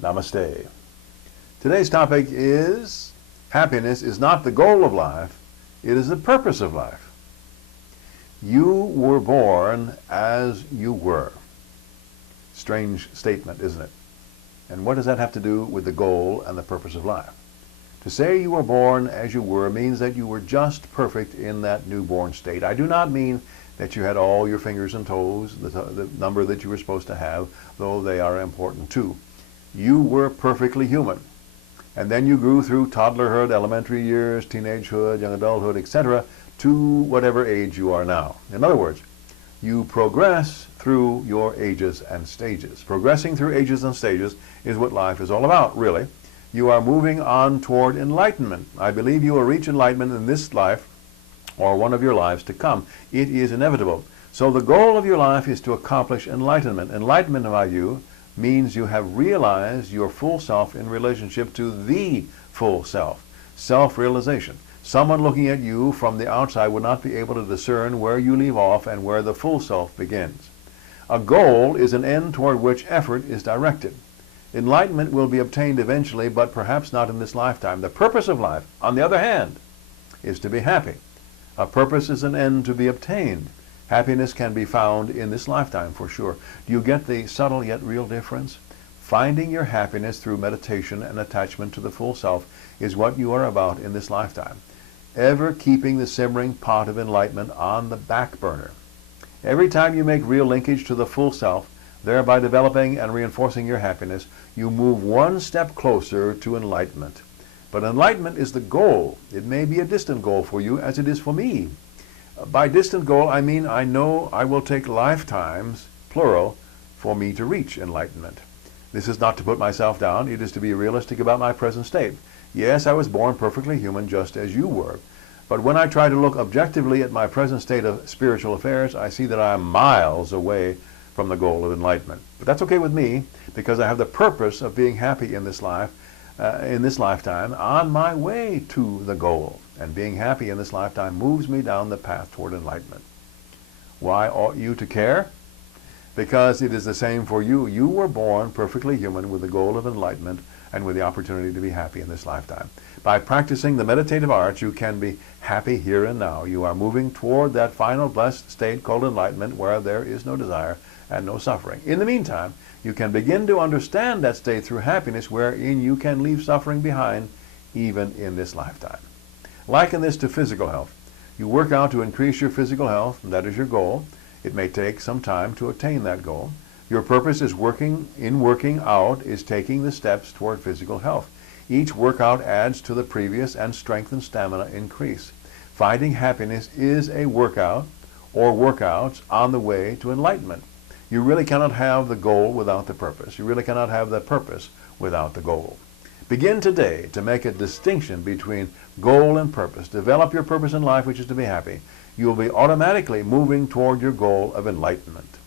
Namaste. Today's topic is happiness is not the goal of life, it is the purpose of life. You were born as you were. Strange statement, isn't it? And what does that have to do with the goal and the purpose of life? To say you were born as you were means that you were just perfect in that newborn state. I do not mean that you had all your fingers and toes, the number that you were supposed to have, though they are important too. You were perfectly human. And then you grew through toddlerhood, elementary years, teenagehood, young adulthood, etc., to whatever age you are now. In other words, you progress through your ages and stages. Progressing through ages and stages is what life is all about, really. You are moving on toward enlightenment. I believe you will reach enlightenment in this life or one of your lives to come. It is inevitable. So the goal of your life is to accomplish enlightenment. Enlightenment, in my view, means you have realized your full self in relationship to the full self. Self-realization. Someone looking at you from the outside would not be able to discern where you leave off and where the full self begins. A goal is an end toward which effort is directed. Enlightenment will be obtained eventually, but perhaps not in this lifetime. The purpose of life, on the other hand, is to be happy. A purpose is an end to be obtained. Happiness can be found in this lifetime for sure. Do you get the subtle yet real difference? Finding your happiness through meditation and attachment to the full self is what you are about in this lifetime. Ever keeping the simmering pot of enlightenment on the back burner. Every time you make real linkage to the full self, thereby developing and reinforcing your happiness, you move one step closer to enlightenment. But enlightenment is the goal. It may be a distant goal for you, as it is for me. By distant goal, I mean I know I will take lifetimes, plural, for me to reach enlightenment. This is not to put myself down. It is to be realistic about my present state. Yes, I was born perfectly human, just as you were. But when I try to look objectively at my present state of spiritual affairs, I see that I am miles away from the goal of enlightenment. But that's okay with me, because I have the purpose of being happy in this life, in this lifetime, on my way to the goal. And being happy in this lifetime moves me down the path toward enlightenment. Why ought you to care? Because it is the same for you. You were born perfectly human with the goal of enlightenment and with the opportunity to be happy in this lifetime. By practicing the meditative arts, you can be happy here and now. You are moving toward that final blessed state called enlightenment, where there is no desire and no suffering. In the meantime, you can begin to understand that state through happiness, wherein you can leave suffering behind even in this lifetime. Liken this to physical health. You work out to increase your physical health, and that is your goal. It may take some time to attain that goal. Your purpose is working out is taking the steps toward physical health. Each workout adds to the previous, and strength and stamina increase. Finding happiness is a workout or workouts on the way to enlightenment. You really cannot have the goal without the purpose. You really cannot have the purpose without the goal. Begin today to make a distinction between goal and purpose. Develop your purpose in life, which is to be happy. You will be automatically moving toward your goal of enlightenment.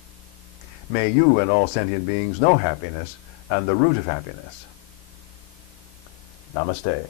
May you and all sentient beings know happiness and the root of happiness. Namaste.